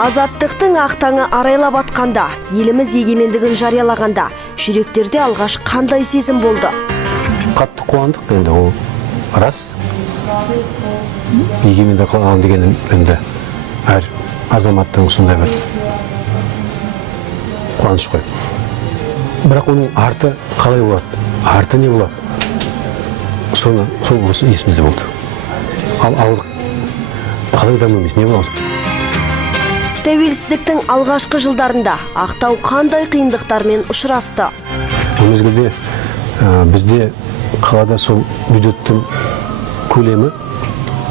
Азаттықтың ақтаңы арайлап атқанда, еліміз егемендігін жариялағанда, жүректерде алғаш қандай сезім болды? Қатты қуандық, енді ол рас. Егеменді қалған деген енді әр азаматтың сондай бір қуаныш қой. Бірақ оның арты қалай болады? Арты не болады? Сол осы есімізде болды. Ал алдық қалай дамымыз, не боламыз? Тәуелсіздіктің алғашқы жылдарында Ақтау қандай қиындықтармен ұшырасты? Бұл мезгілде бізде қалада сол бюджеттің көлемі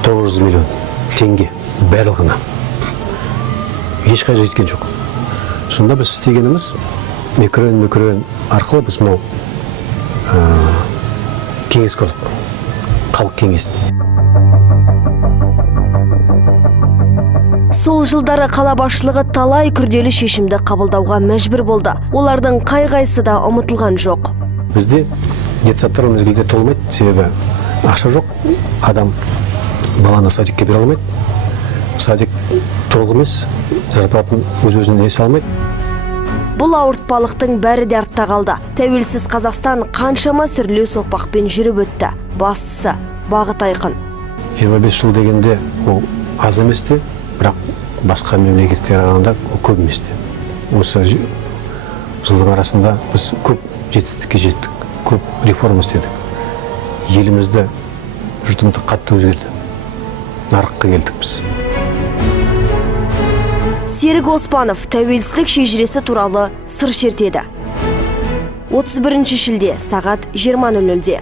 900 миллион теңге барлығына. Ешқай жеткен жоқ. Сонда біз істегеніміз микрорайон арқылы біз мынау кеңес құрдық. Халық кеңесін. Сол жылдары қала басшылығы талай күрделі шешімді қабылдауға мәжбүр болды. Олардың қай-қайсы да ұмытылған жоқ. Бізде детсадтар мезгілде толмайды, себебі ақша жоқ. Адам баланы садикке бере алмайды. Садик толық емес, зарплатын өз-өзіне есе алмайды. Бұл ауыртпалықтың бәрі де артта қалды. Тәуелсіз Қазақстан қаншама сүрлеу соқпақпен жүріп өтті. Бастысы бағыт айқын. 25 жыл дегенде ол аз емес те, бірақ басқа мемлекеттер арасында көп емес те. Осы жылдың арасында біз көп жетістікке жеттік, көп реформа істедік. Елімізді, жұртымызды қатты өзгерді. Нарыққа келдік біз. Серік Оспанов тәуелсіздік шежіресі туралы сыр шертеді. 31 шілде сағат 20:00-де.